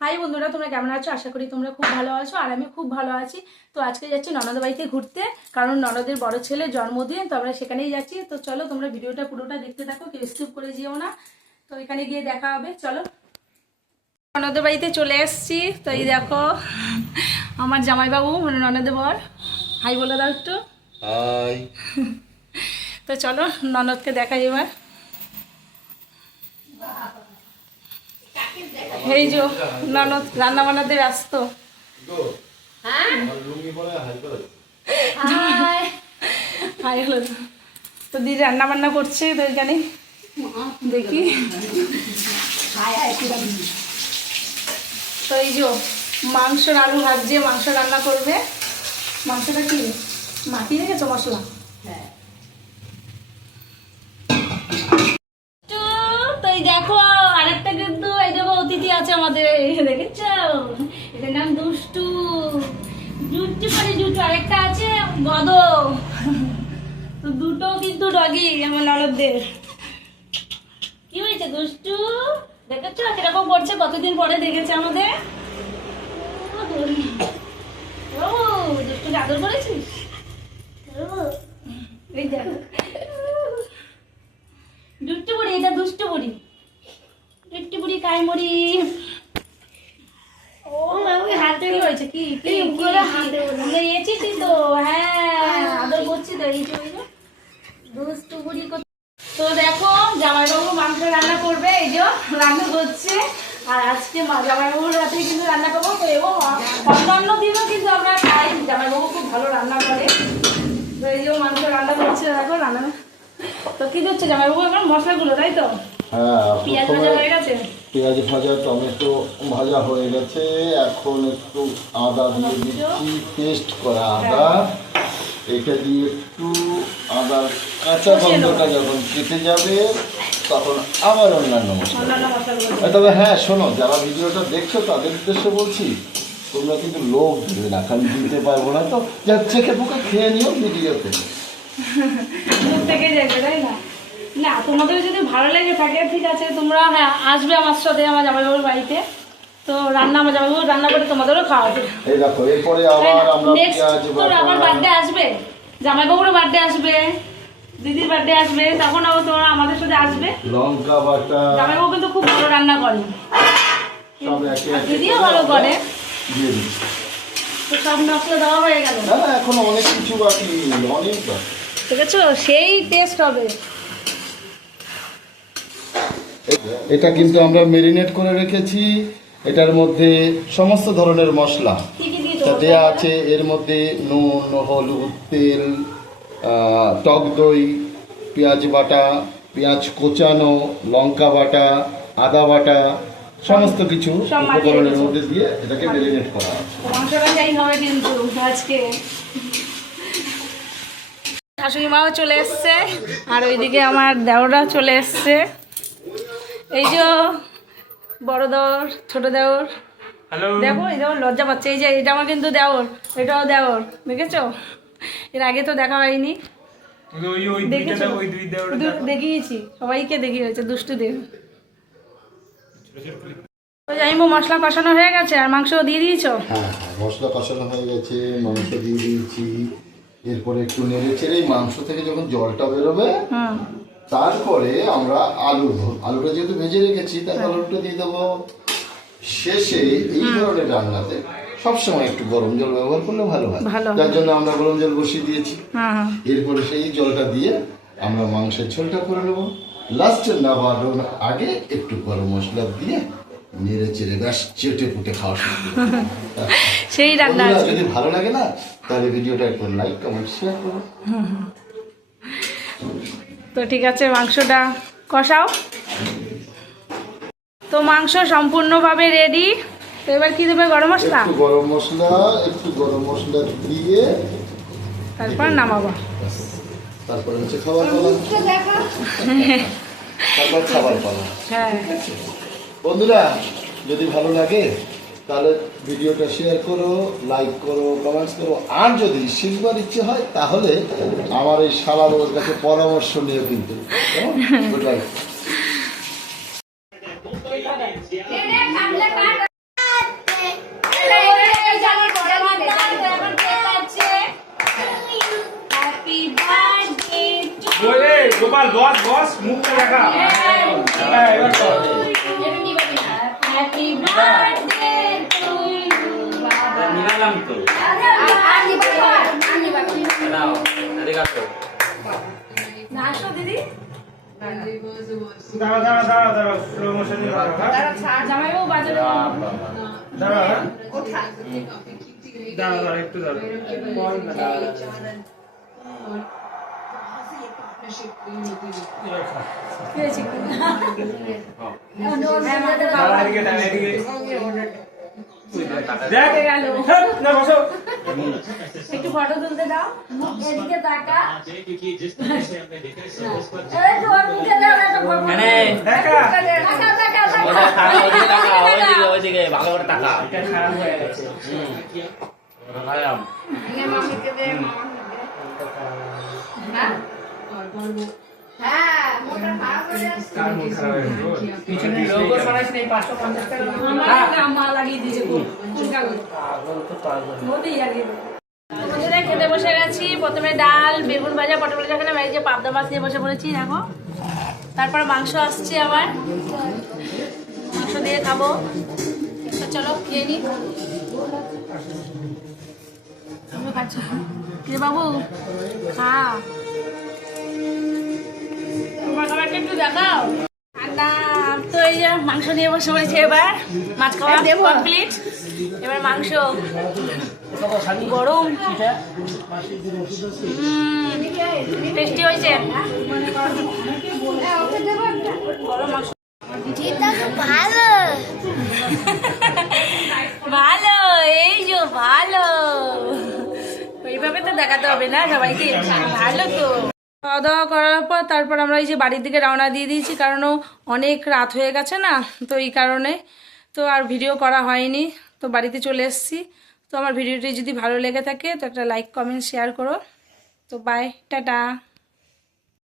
High বন্ধুরা, তোমরা কেমন আছো? আশা করি তোমরা খুব ভালো আছো আর আমি খুব ভালো আছি। তো আজকে যাচ্ছি ননদের বাড়িতে ঘুরতে, কারণ ননদের বড় ছেলে জন্মদিন, তো আমরা সেখানেই যাচ্ছি। তো চলো তোমরা ভিডিওটা পুরোটা দেখতে থাকো, কেউ স্কিপ করে যেও না। তো এখানে গিয়ে দেখা হবে, চলো। ননদের বাড়িতে চলে এসেছি। তো এই দেখো আমার জামাইবাবু, মানে ননদের বর। হাই বলে দাও একটু। হাই। তো চলো ননদকে দেখাই এবার। এই যে ননদ রান্না বান্নাতে ব্যস্ত। হাই হলো। তো দিদি রান্না বান্না করছে, তো এখানে দেখি। তো এই যে মাংসর আলু ভাজছে, মাংস রান্না করবে। মাংসটা কি মাখিয়ে রেখেছো মশলা? তো এই দেখো আরেকটা কিন্তু এই দেখো অতিথি আছে আমাদের, দেখেছ? এটার নাম দুষ্টু। দুষ্টু করে দুটো, আরেকটা আছে গদ। তো দুটো কিন্তু ডগি আমার ননদদের। কি হয়েছে দুষ্টু? দেখেছ কিরকম করছে? কতদিন পরে দেখেছে আমাদের। ও দুষ্টু আদর করেছিস? এই দেখো দুষ্টু বুড়ি, এটা দুষ্টু বুড়ি। দুষ্টু বুড়ি কাই মুড়ি। ও বাবু হাতে কি হয়েছে? কি কি করে হাতে আমরা এসেছি তো? হ্যাঁ আদর করছি তো। এই যে দুষ্টু বুড়ি। তো দেখো জামাইবাবু মাংস রান্না করবে, এই যে রান্না করছে। আর আজকে জামাইবাবুর রাতে কিন্তু রান্না করবো। তো এবং অন্যান্য দিনও কিন্তু আমরা খাই, জামাইবাবু খুব ভালো রান্না করে। তো এই যে মাংস রান্না করছে, দেখো রান্না। তো কি দিচ্ছে জামাইবাবু এখন? মশলাগুলো, তাই তো? হ্যাঁ, পেঁয়াজ ভাজা হয়ে গেছে, পেঁয়াজ ভাজা, টমেটো ভাজা হয়ে গেছে। এখন একটু আদা দিয়ে দিচ্ছি, পেস্ট করা আদা। এটা দিয়ে একটু আদার কাঁচা গন্ধটা যখন কেটে যাবে তখন আবার অন্যান্য মশলা। তবে হ্যাঁ শোনো, যারা ভিডিওটা দেখছো তাদের উদ্দেশ্যে বলছি, তোমরা কিন্তু লোভ দেবে না, কারণ দিতে পারবো না। তো যা চেখে পোকা খেয়ে নিও ভিডিওতে। দূর থেকে যাবে, তাই না? না তোমাদের যদি ভালো লেগে থাকে ঠিক আছে, তোমরা হ্যাঁ আসবে আমার সাথে আমার জামাইবাবুর বাড়িতে। তো রান্না আমার জামাইবাবু রান্না করে তোমাদেরও খাওয়াবে। এই দেখো এরপরে আবার আমরা পেঁয়াজ বাটা, আমার বার্থডে আসবে, জামাইবাবুর বার্থডে আসবে, দিদির বার্থডে আসবে, তখন আবার তোমরা আমাদের সাথে আসবে। লঙ্কা বাটা, জামাইবাবু কিন্তু খুব ভালো রান্না করে, সব একে একে দিদিও ভালো করে। দিয়ে দিচ্ছি। তো সব মশলা দেওয়া হয়ে গেল। না না, এখন অনেক কিছু বাকি, অনেক বাকি। ঠিক আছে, সেই টেস্ট হবে। এটা কিন্তু আমরা মেরিনেট করে রেখেছি। এটার মধ্যে সমস্ত ধরনের মশলা দেওয়া আছে। এর মধ্যে নুন, হলুদ, তেল, টক দই, পেঁয়াজ বাটা, পেঁয়াজ কোচানো, লঙ্কা বাটা, আদা বাটা, সমস্ত কিছু উপকরণের মধ্যে দিয়ে এটাকে মেরিনেট করা আছে। মাংসটাই হবে কিন্তু আজকে। শাশুড়ি মাও চলে এসছে, আর ওইদিকে আমার দেওররা চলে এসছে। এই যে বড় দেওর, ছোট দেওর। দেখো এই দেওর লজ্জা পাচ্ছে। এই যে এটা আমার কিন্তু দেওর, এটাও দেওর, দেখেছো? এর আগে তো দেখা হয়নি। দেখিয়েছি সবাইকে, দেখিয়েছে দুষ্টু দেব। জানিমো মশলা কষানো হয়ে গেছে আর মাংস দিয়ে দিয়েছো? হ্যাঁ হ্যাঁ, মশলা কষানো হয়ে গেছে, মাংস দিয়ে দিয়েছি। এরপরে একটু নেড়ে চেড়ে মাংস থেকে যখন জলটা বেরোবে তারপরে আমরা আলুটা যেহেতু ভেজে রেখেছি তারপর আলুটা দিয়ে দেবো। শেষে এই ধরনের রান্নাতে সবসময় একটু গরম জল ব্যবহার করলে ভালো হয়, যার জন্য আমরা গরম জল বসিয়ে দিয়েছি। এরপরে সেই জলটা দিয়ে আমরা মাংসের ঝোলটা করে নেবো। লাস্টে নামানোর আগে একটু গরম মশলা দিয়ে নেড়ে চেড়ে ব্যাস চেটে পুটে খাওয়া শুরু। সেই রান্না যদি ভালো লাগে না তাহলে ভিডিওটা একটু লাইক কমেন্ট শেয়ার করো। তো ঠিক আছে, মাংসটা কষাও। তো মাংস সম্পূর্ণভাবে রেডি। তো এবার কি দেবে? গরম মশলা, একটু গরম মশলা দিয়ে তারপর নামাবো। তারপরে হচ্ছে খাবার পালা। তারপর খাবার পালা। হ্যাঁ বন্ধুরা, যদি ভালো লাগে তাহলে ভিডিওটা শেয়ার করো, লাইক করো, কমেন্টস করো। আর যদি শিখবার ইচ্ছে হয় তাহলে আমার এই শালার কাছে পরামর্শ নিয়ে কিন্তু। Good like. বস মুখটা দেখা হ্যাঁ এবার তো হ্যাপি বার্থডে টু ইউ বাবা নিলাম তো দাও আরিগাতো নাচো দিদি দাঁড়া স্লো মোশনে জামাইবাবু বাজারে দাঁড়া একটু দাঁড়া পেয়েছি দেখ গেল না বসো একটু ফটো তুলতে দাও এদিকে তাকা মানে দেখা ওইদিকে ভালো করে টাকা খারাপ হয়ে গেছে খাইলাম কার মন খারাপ হয়ে গেছে পিছনে লোগো সরাইছ নেই 550 টাকা মা লাগিয়ে দিয়েছে মোদি লাগিয়ে দুজনে খেতে বসে গেছি প্রথমে ডাল বেগুন ভাজা পটল ভাজা খেলাম এই যে পাবদা মাছ নিয়ে বসে পড়েছি দেখো তারপর মাংস আসছে আবার মাংস দিয়ে খাবো তো চলো খেয়ে নি কে বাবু খা তোমার খাবারটা একটু দেখাও ঠান্ডা তো এই যে মাংস নিয়ে বসে পড়েছে এবার মাছ খাওয়া কমপ্লিট এবার মাংস গরম টেস্টি হয়েছে গরম মাংস ভালো ভালো এই যে ভালো এইভাবে তো দেখাতে হবে না সবাইকে ভালো তো খাওয়া দাওয়া করার পর তারপর আমরা এই যে বাড়ির দিকে রওনা দিয়ে দিয়েছি কারণ অনেক রাত হয়ে গেছে না তো এই কারণে তো আর ভিডিও করা হয়নি তো বাড়িতে চলে এসেছি তো আমার ভিডিওটি যদি ভালো লেগে থাকে তো একটা লাইক কমেন্ট শেয়ার করো তো বাই টাটা।